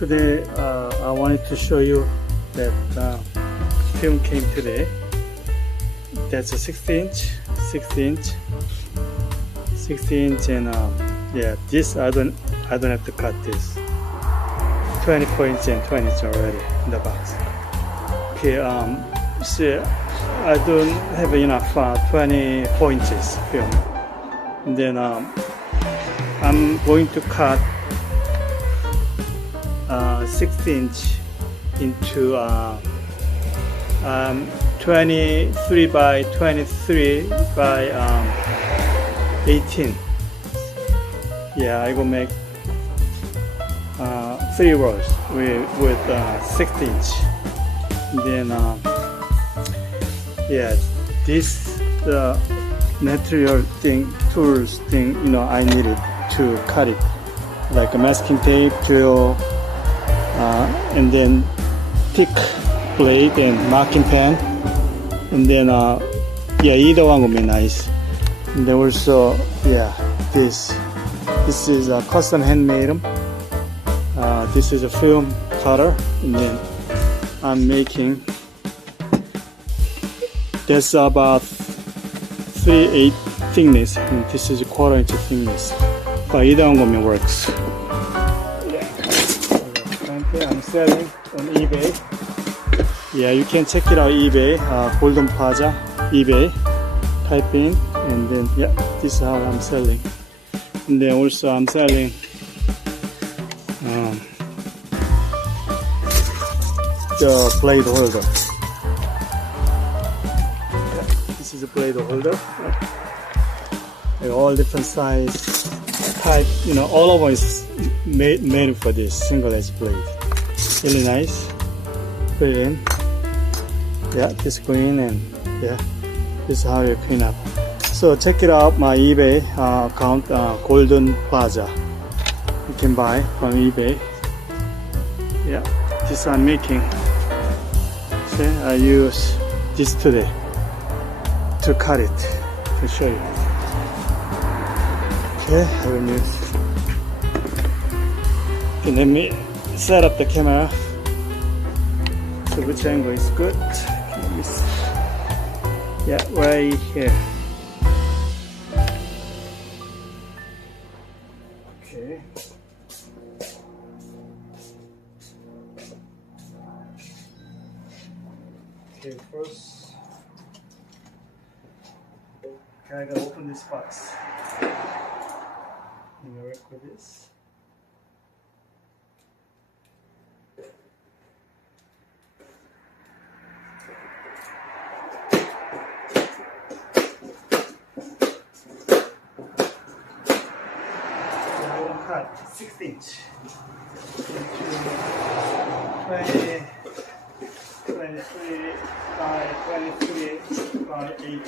Today I wanted to show you that film came today. That's a 60-inch, and yeah, this I don't have to cut this. 24-inch and 20-inch already in the box. Okay, see, I don't have enough 24 inches film. And then I'm going to cut 60-inch into 23 by 23 by 18. Yeah, I will make 3 rolls with 60-inch. Then yeah, this material thing, tools thing, you know, I needed to cut it, like a masking tape, drill, and then thick blade and marking pen, and then yeah, either one would be nice. And then also, yeah, this is a custom handmade. This is a film cutter, and then I'm making, that's about 3/8 thickness, and this is a 1/4 inch thickness. But either one works. I'm selling on eBay. Yeah, you can check it out, eBay, Golden Plaza, eBay. Type in, and then yeah, this is how I'm selling. And then also I'm selling the blade holder. Yeah, this is a blade holder. All different size, type, you know, all of it is made for this single edge blade. Really nice. Put it in. Yeah, this clean, and yeah, this is how you clean up. So check it out, my eBay account, Golden Plaza. You can buy from eBay. Yeah, this I'm making. See, I use this today to cut it, to show you. Okay, I will use. Okay, let me set up the camera. So which angle is good? Yeah, right here. Okay. Okay, first, okay, I gotta open this box. I'm gonna work with this. Cut 6-inch into 23 by 23 by 18.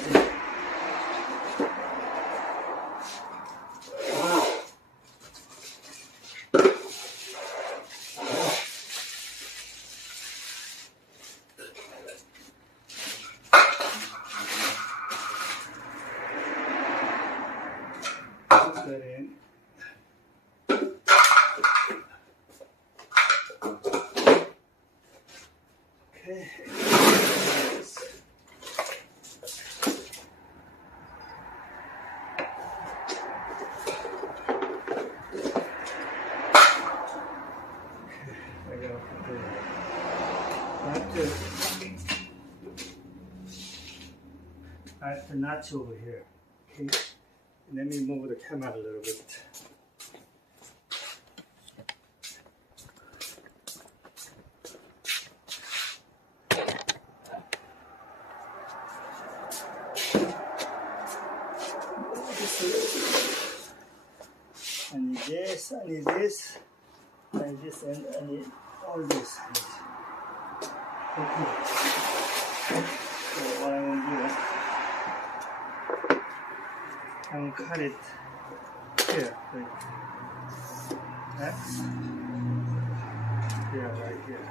Put that in. Okay. I have to notch over here. Okay. Let me move the camera a little bit. I need this, I need this, I need this, and I need all this. Okay. So what I'm going to do, I'm going to cut it here, like that. Yeah, right here.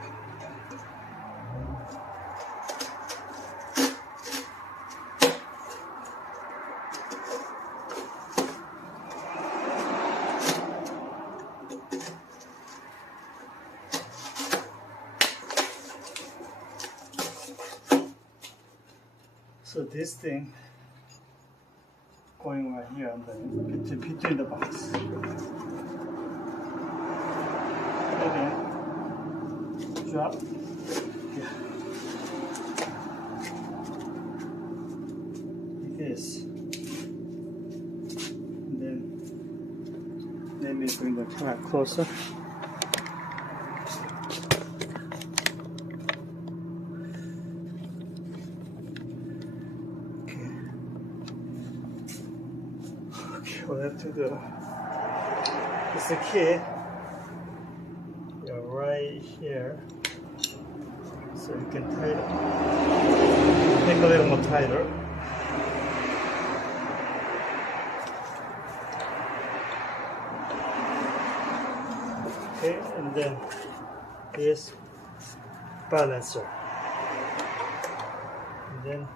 So this thing going right here underneath, between the box. And then drop. Yeah. Like this. And then let me bring the camera closer. What I have to do is the key right here, so you can tie it, make a little more tighter. Okay, and then this balancer, and then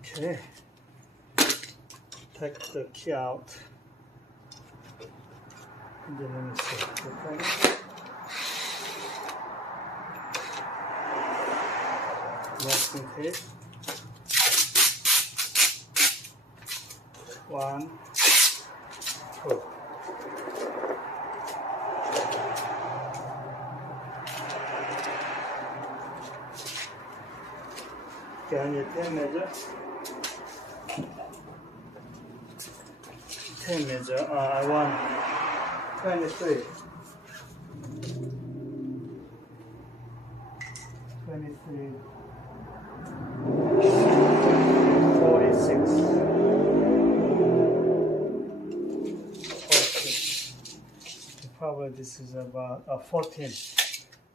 okay, take the key out, and then let me see. Okay. Masking tape. 1, 2. Okay, I need tape measure. Tape measure. I want 23. 23. 46. Probably this is about 14.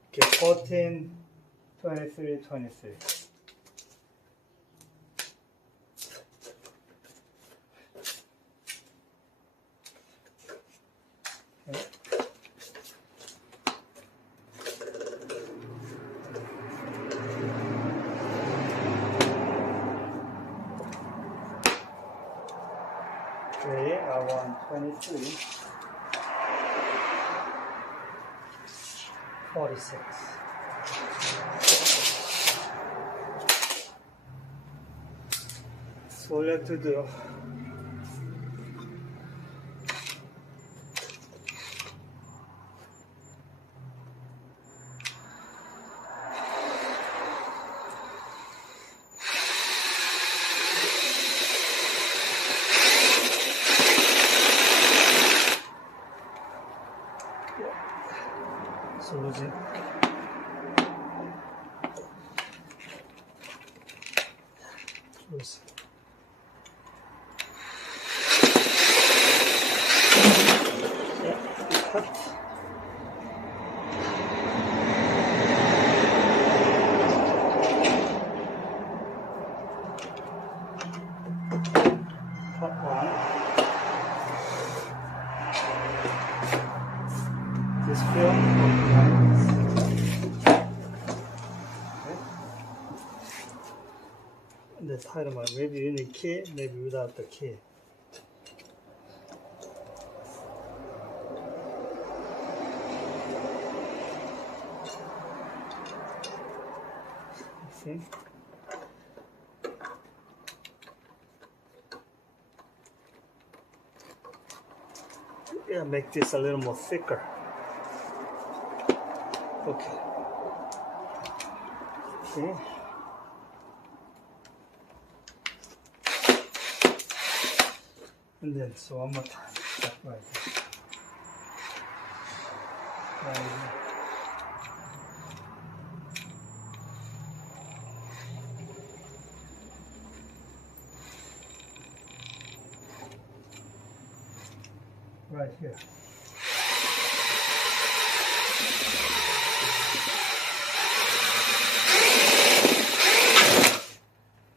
Okay, 14, 23, 23. Okay. Okay, I want 23. 46. So all you have to do, so losing. Close. Yeah, cut. Cut one. This film. The title one, maybe you need key, maybe without the key. See? Yeah, make this a little more thicker. Okay. Okay. And then, so one more time, right here. Right here. Right here.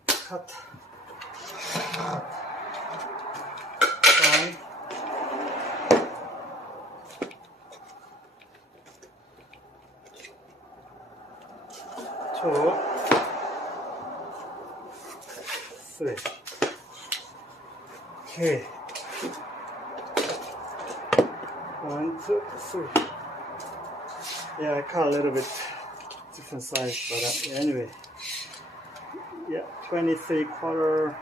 Cut. Cut. 1, 2, 3. Okay. 1, 2, 3. Yeah, I cut a little bit different size, but anyway, yeah, 23/4,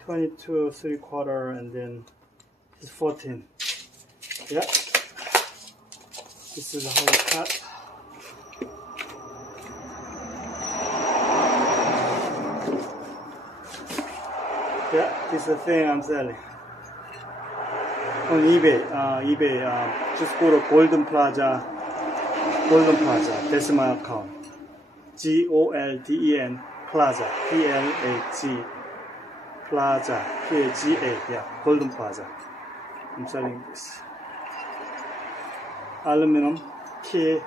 22 3/4, and then it's 14. Yeah, this is how we cut. Yeah, this is the thing I'm selling on eBay. Just go to Golden Plaza. That's my account. GOLDEN Plaza. PLAG Plaza. PLAGA. Yeah, Golden Plaza. I'm selling this. Aluminum key.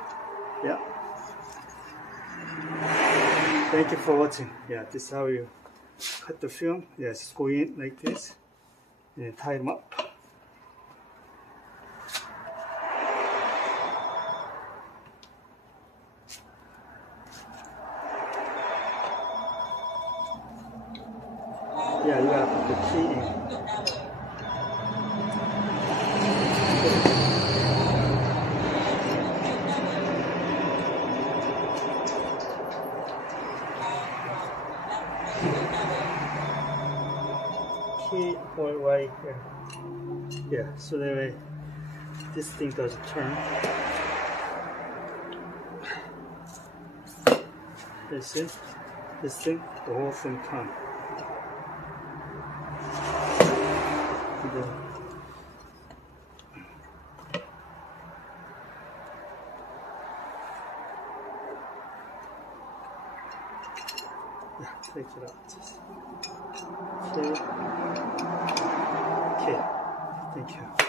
Yeah. Thank you for watching. Yeah, this is how you cut the film. Yeah, just go in like this and tie them up. Yeah, you gotta put the key in. Key right here. Yeah, so that way this thing doesn't turn. That's it. This thing, the whole thing turns. Yeah, take it out. Okay. Okay. Thank you.